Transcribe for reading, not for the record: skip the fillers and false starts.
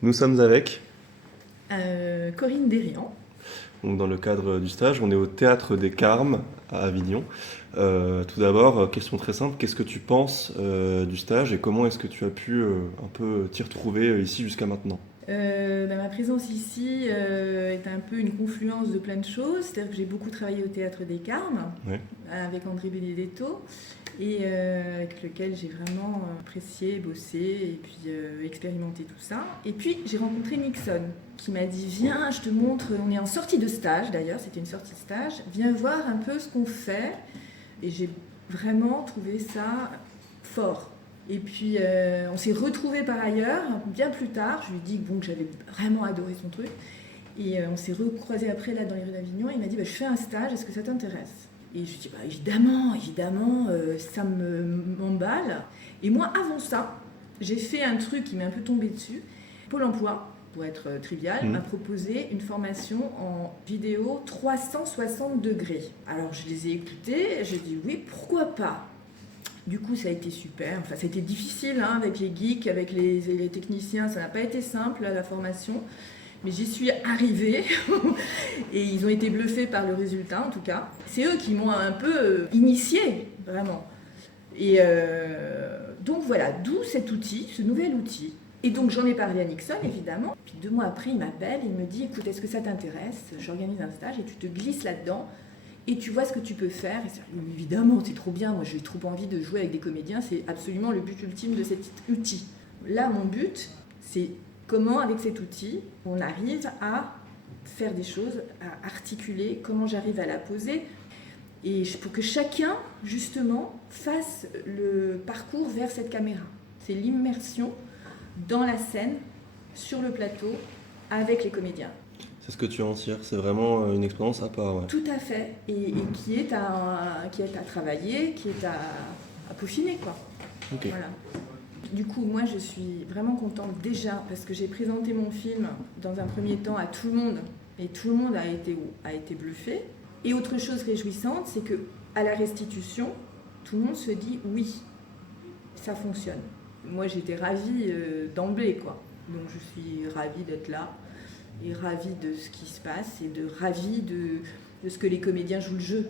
Nous sommes avec, Corinne Dérian. donc dans le cadre du stage, on est au Théâtre des Carmes à Avignon. Tout d'abord, question très simple, qu'est-ce que tu penses du stage et comment est-ce que tu as pu un peu t'y retrouver ici jusqu'à maintenant? Ma présence ici est un peu une confluence de plein de choses. C'est-à-dire que j'ai beaucoup travaillé au Théâtre des Carmes Ouais. avec André Benedetto et avec lequel j'ai vraiment apprécié, bossé et puis expérimenté tout ça. Et puis j'ai rencontré Nixon qui m'a dit viens, je te montre, on est en sortie de stage d'ailleurs, c'était une sortie de stage, viens voir un peu ce qu'on fait. Et j'ai vraiment trouvé ça fort. Et puis on s'est retrouvés par ailleurs, bien plus tard. Je lui ai dit bon, que j'avais vraiment adoré son truc. Et on s'est recroisés après là dans les rues d'Avignon. Et il m'a dit bah, je fais un stage, est-ce que ça t'intéresse? Et je lui ai dit bah, évidemment, évidemment, m'emballe. Et moi, avant ça, j'ai fait un truc qui m'est un peu tombé dessus. Pôle emploi, pour être trivial, m'a Mhm. proposé une formation en vidéo 360 degrés. Alors je les ai écoutés, j'ai dit oui, pourquoi pas. Du coup, ça a été super. Enfin, ça a été difficile hein, avec les geeks, avec les techniciens. Ça n'a pas été simple, la formation. Mais j'y suis arrivée et ils ont été bluffés par le résultat, en tout cas. C'est eux qui m'ont un peu initiée, vraiment. Et donc voilà, d'où cet outil, ce nouvel outil. Et donc j'en ai parlé à Nixon, évidemment. Puis 2 mois après, il m'appelle, il me dit, écoute, est-ce que ça t'intéresse? J'organise un stage et tu te glisses là-dedans et tu vois ce que tu peux faire. Et ça, évidemment, c'est trop bien. Moi, j'ai trop envie de jouer avec des comédiens. C'est absolument le but ultime de cet outil. Là, mon but, c'est comment, avec cet outil, on arrive à faire des choses, à articuler, comment j'arrive à la poser, et pour que chacun, justement, fasse le parcours vers cette caméra. C'est l'immersion dans la scène, sur le plateau, avec les comédiens. C'est ce que tu en tires, c'est vraiment une expérience à part, ouais. Tout à fait. Et qui est à travailler, qui est à peaufiner, quoi. Ok. Voilà. Du coup, moi, je suis vraiment contente déjà parce que j'ai présenté mon film dans un premier temps à tout le monde et tout le monde a été bluffé. Et autre chose réjouissante, c'est que à la restitution, tout le monde se dit oui, ça fonctionne. Moi, j'étais ravie d'emblée, quoi. Donc, je suis ravie d'être là et ravie de ce qui se passe et ravie de ce que les comédiens jouent le jeu.